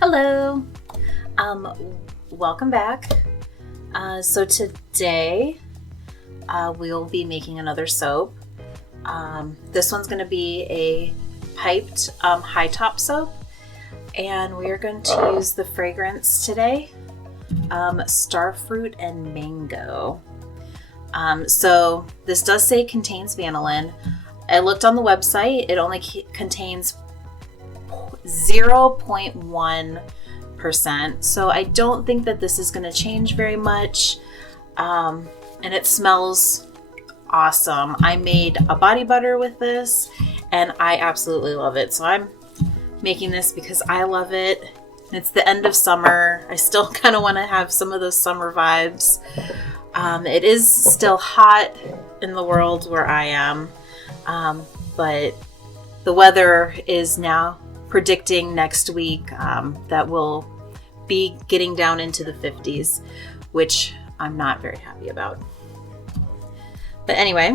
Hello, welcome back. So today we'll be making another soap. This one's going to be a piped high top soap, and we are going to use the fragrance today, Starfruit and Mango. So this does say contains vanillin. I looked on the website, it only contains 0.1%, so I don't think that this is going to change very much, and it smells awesome. I made a body butter with this and I absolutely love it, so I'm making this because I love it. It's the end of summer. I still kind of want to have some of those summer vibes. It is still hot in the world where I am, but the weather is now predicting next week that we'll be getting down into the 50s, which I'm not very happy about. But anyway,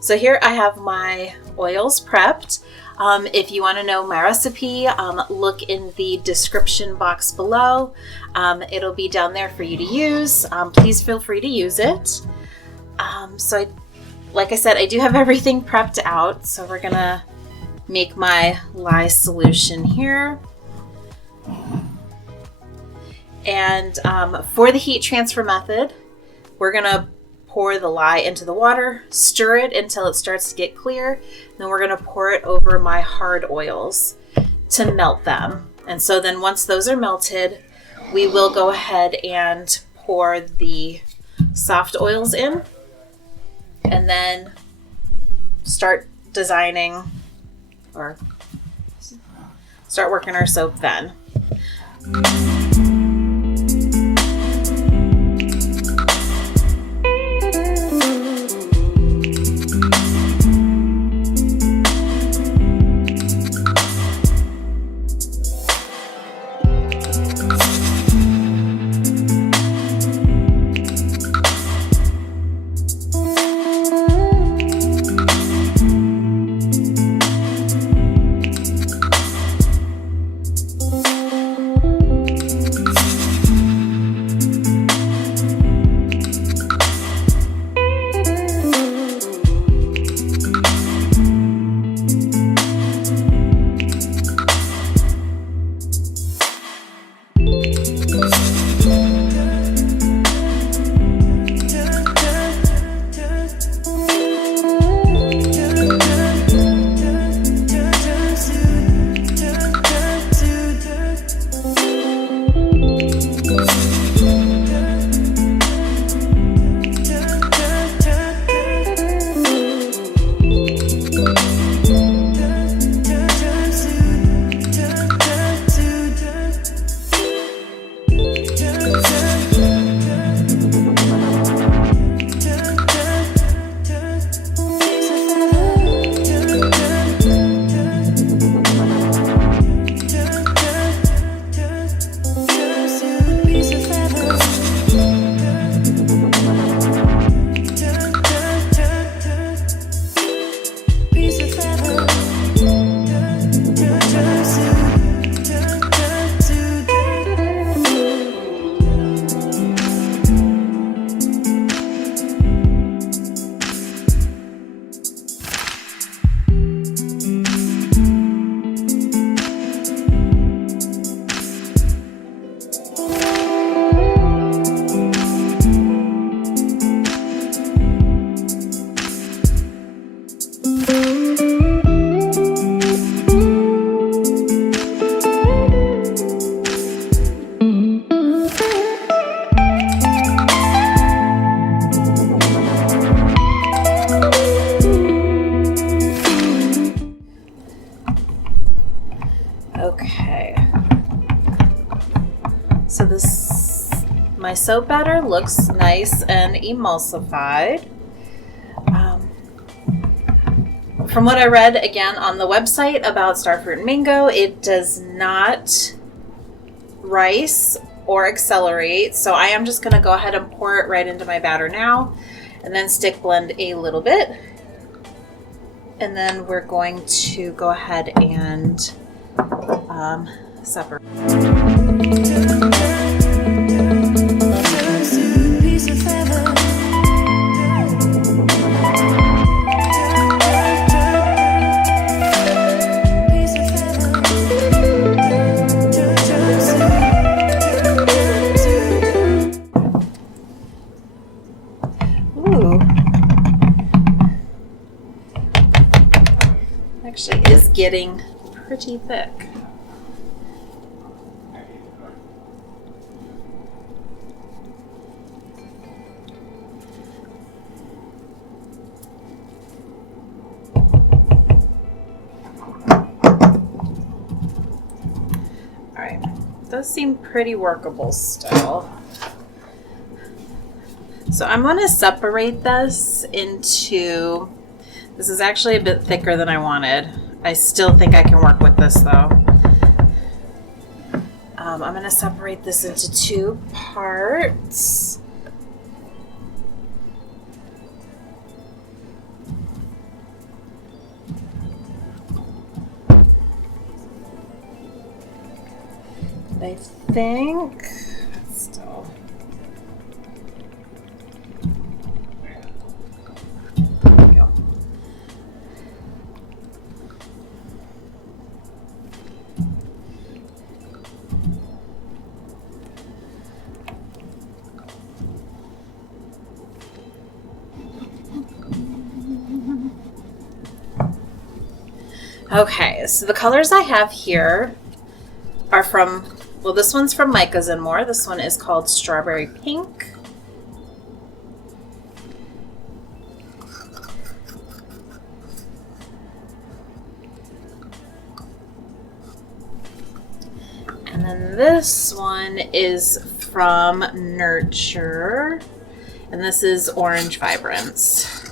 so here I have my oils prepped. If you want to know my recipe, look in the description box below. It'll be down there for you to use. Please feel free to use it. Like I said, I do have everything prepped out, so we're gonna make my lye solution here. And for the heat transfer method, we're gonna pour the lye into the water, stir it until it starts to get clear, then we're gonna pour it over my hard oils to melt them. And so then once those are melted, we will go ahead and pour the soft oils in, and then start designing or start working our soap then. My soap batter looks nice and emulsified. From what I read again on the website about Starfruit and Mango, it does not rice or accelerate. So I am just going to go ahead and pour it right into my batter now, and then stick blend a little bit. And then we're going to go ahead and separate. Actually is getting pretty thick. All right, does seem pretty workable still. So I'm going to separate this into, this is actually a bit thicker than I wanted. I still think I can work with this though. I'm going to separate this into 2 parts. I think still. There we go. Okay, so the colors I have here are from, well, this one's from Micah's and More. This one is called Strawberry Pink. And then this one is from Nurture, and this is Orange Vibrance.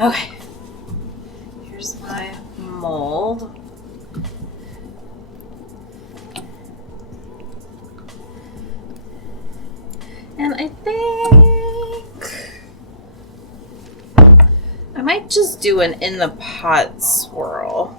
Okay, here's my mold. And I think I might just do an in the pot swirl.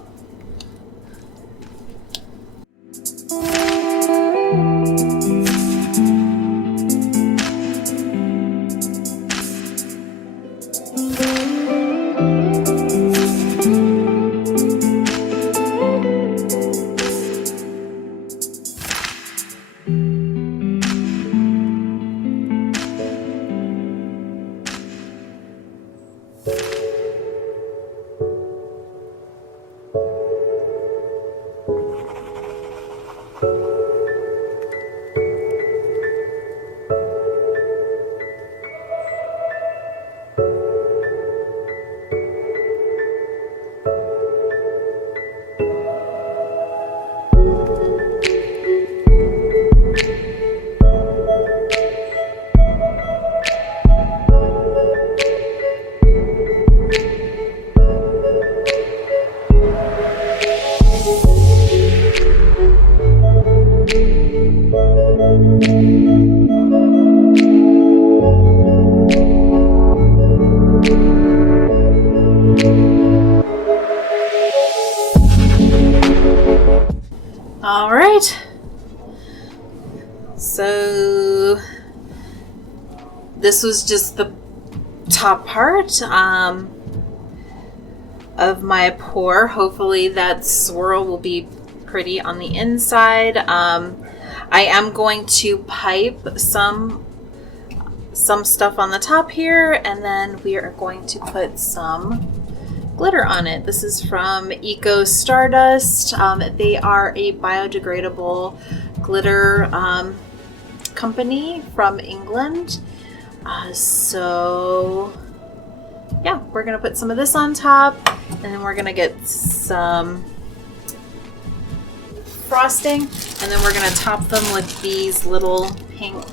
All right, so this was just the top part of my pour. Hopefully that swirl will be pretty on the inside. I am going to pipe some stuff on the top here, and then we are going to put some glitter on it. This is from Eco Stardust. They are a biodegradable glitter company from England. So yeah, we're gonna put some of this on top, and then we're gonna get some frosting, and then we're gonna top them with these little pink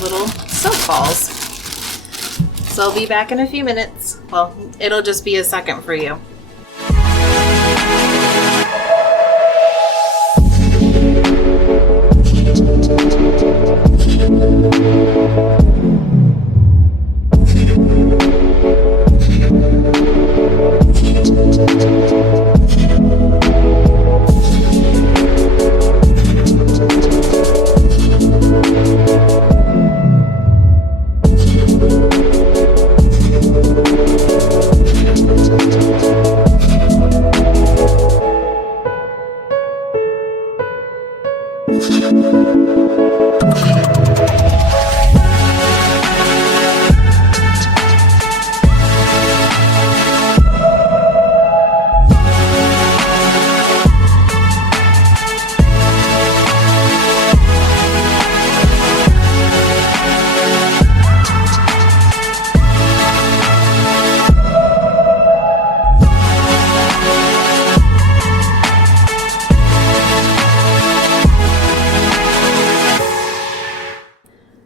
little soap balls. So I'll be back in a few minutes. Well, it'll just be a second for you.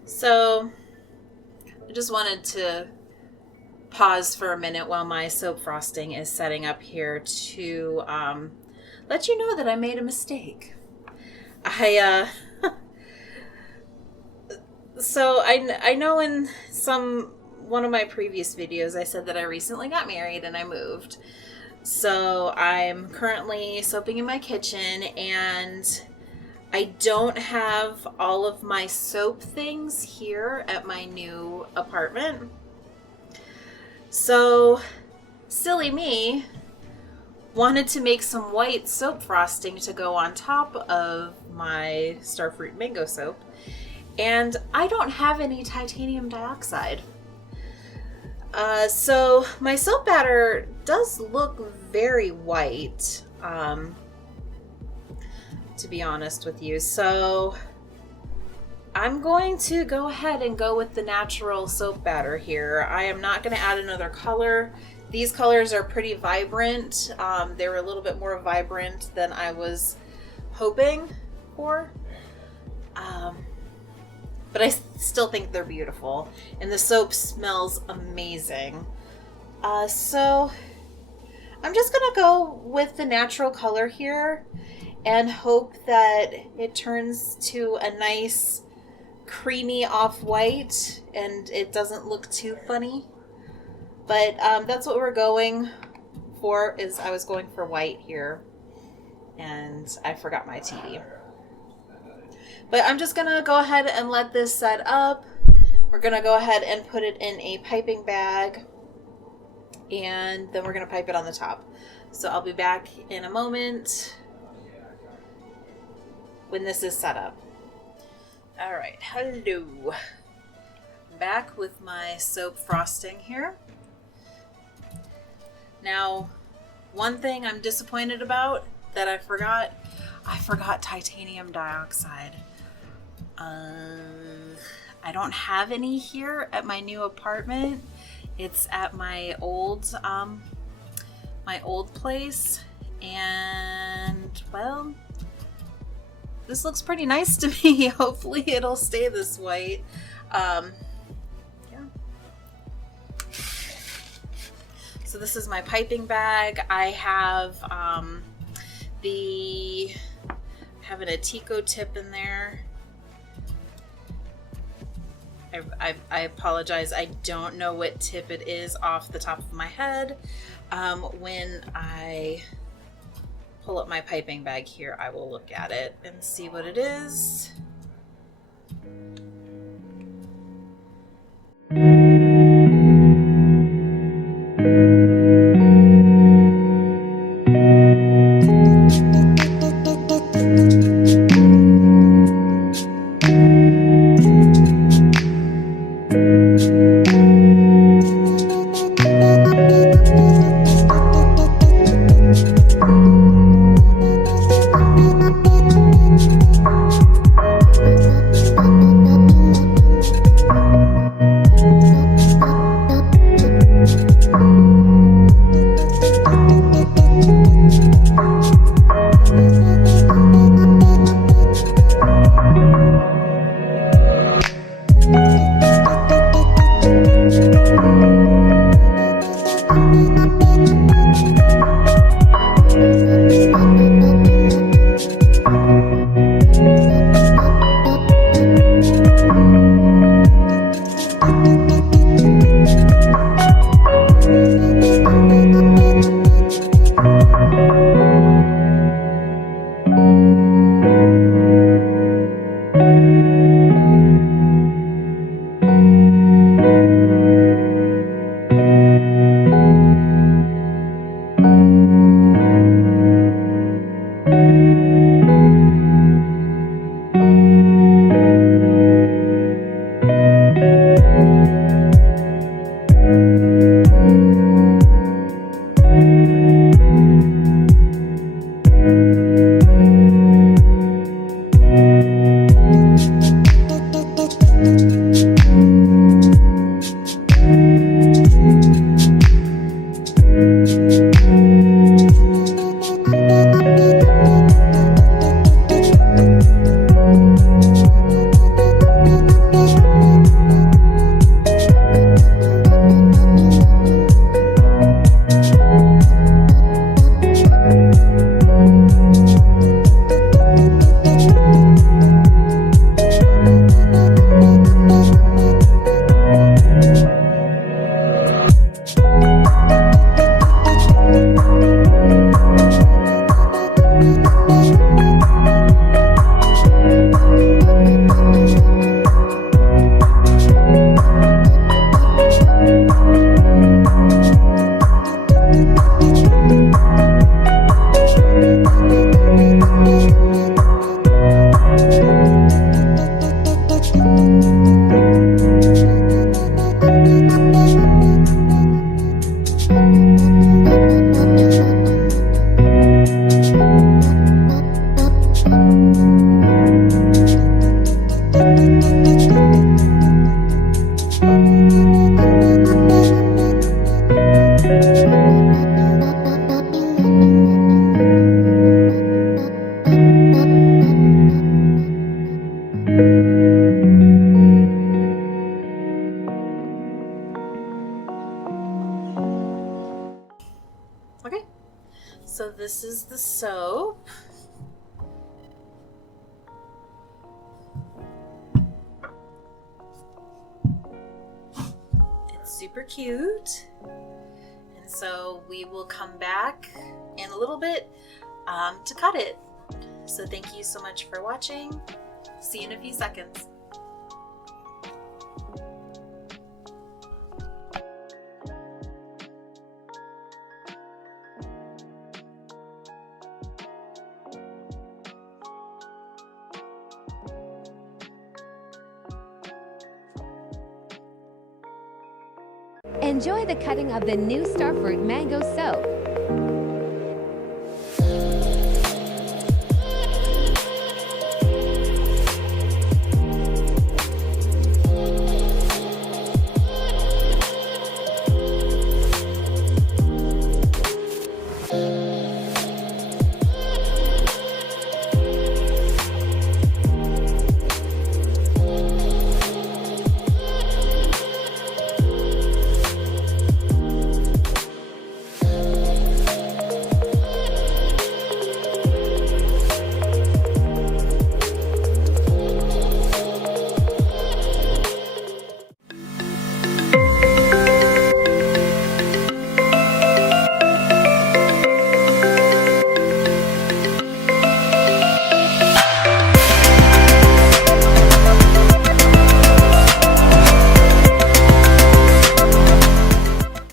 So I just wanted to pause for a minute while my soap frosting is setting up here to let you know that I made a mistake. So I know in one of my previous videos I said that I recently got married and I moved. So I'm currently soaping in my kitchen, and I don't have all of my soap things here at my new apartment. So, silly me wanted to make some white soap frosting to go on top of my Starfruit Mango soap. And I don't have any titanium dioxide. So my soap batter does look very white, to be honest with you. So I'm going to go ahead and go with the natural soap batter here. I am not going to add another color. These colors are pretty vibrant. They were a little bit more vibrant than I was hoping for. But I still think they're beautiful. And the soap smells amazing. So I'm just going to go with the natural color here and hope that it turns to a nice creamy off-white and it doesn't look too funny. But that's what we're going for. I was going for white here, and I forgot my TV. But I'm just gonna go ahead and let this set up. We're gonna go ahead and put it in a piping bag, and then we're gonna pipe it on the top. So I'll be back in a moment when this is set up. All right, hello. Back with my soap frosting here. Now, one thing I'm disappointed about that I forgot titanium dioxide. I don't have any here at my new apartment. It's at my old place, and well, this looks pretty nice to me. Hopefully it'll stay this white. Yeah. So this is my piping bag. I have having a Tico tip in there. I apologize. I don't know what tip it is off the top of my head. When I pull up my piping bag here, I will look at it and see what it is. Okay, so this is the soap. It's super cute. And so we will come back in a little bit to cut it. So thank you so much for watching. See you in a few seconds. Enjoy the cutting of the new Starfruit Mango Soap.